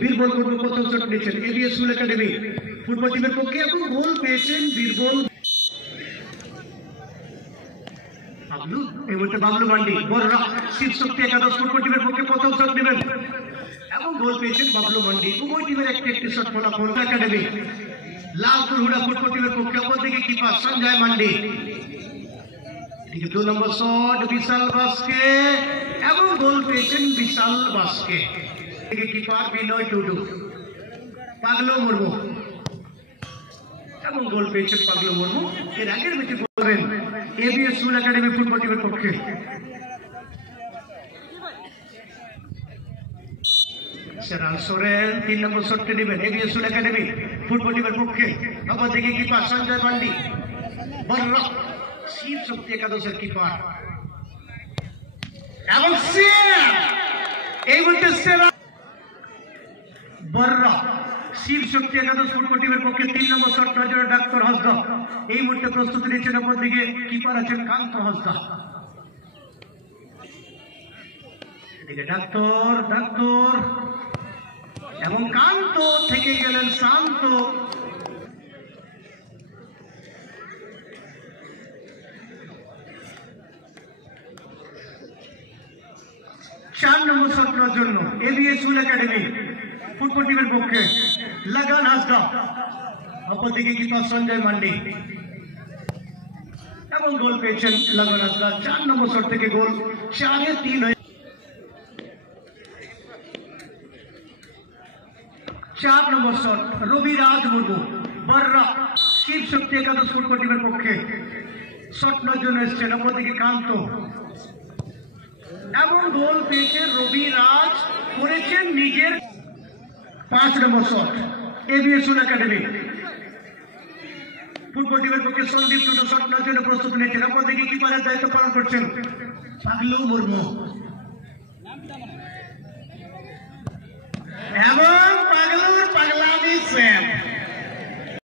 বীরবল মুর্মু প্রথম শট নিয়েছেন ABS school academy football টিমের পক্ষে এবং গোল পেয়েছেন বীরবল। এই মুহূর্তে বাবলু মান্ডি বড়রা শিব শক্তি একাদশ ফুটবল টিমের পক্ষে প্রথম শট নেবেন এবং গোল পেয়েছেন বাবলু মান্ডি। উভয় টিমের একটি শট ফলাফল একাডেমি। লালপুর হুড়া ফুটবল টিমের পক্ষে অপরদিকে কিপার সঞ্জয় মান্ডি। 2 নম্বর শট বিশাল বাসকে এবং গোল পেয়েছেন বিশাল বাসকে। কিপার বিনয় টুডু। পাগলু মুর্মু এবং গোল পেয়েছেন পাগলু মুর্মু। এর আগের ম্যাচে বলবেন এবিএস স্কুল একাডেমি ফুটবল টিমের পক্ষে। সেরাল সোরেন 3 নম্বর শটটি নেবেন এবিএস স্কুল একাডেমি ফুটবল টিমের পক্ষে। অপরদিকে কিপার সঞ্জয় মান্ডি বড়রা শিব শক্তি একাদশের কিপার এবং এই মুহূর্তে সেরা বড়রা শিব শক্তি একাদশ ফুটবল টিমের পক্ষে 3 নম্বর শট নেওয়ার জন্য ডাক্তার হাসদা এই মুহূর্তে প্রস্তুতি নিচ্ছেন। অপরদিকে কিপার আছেন কান্ত হাসদা। এদিকে ডাক্তার এবং কান্ত থেকে গেলেন শান্ত। চার নম্বর শট নেওয়ার জন্য এবিএস স্কুল একাডেমি ফুটবল টিমের পক্ষে লাগান হাসদা। অপরদিকে কিপার সঞ্জয় মান্ডি এবং গোল পেয়েছেন লাগান হাসদা। 4 নম্বর শট থেকে গোল 4-3 হয়ে 4 নম্বর শট রবিরাজ মুর্মু বড়রা শিব শক্তি একাদশ ফুটবল টিমের পক্ষে শট নেওয়ার জন্য এসছেন। অপরদিকে কান্ত এবং গোল পেয়েছেন রবিরাজ করেছেন নিজের। 5 নম্বর shot ABS school academy football টিমের পক্ষে সন্দীপ টুডু শট নেওয়ার জন্য প্রস্তুত নিয়েছেন। অপরদিকে কিপারের দায়িত্ব পালন করছেন পাগলু মুর্মু এবং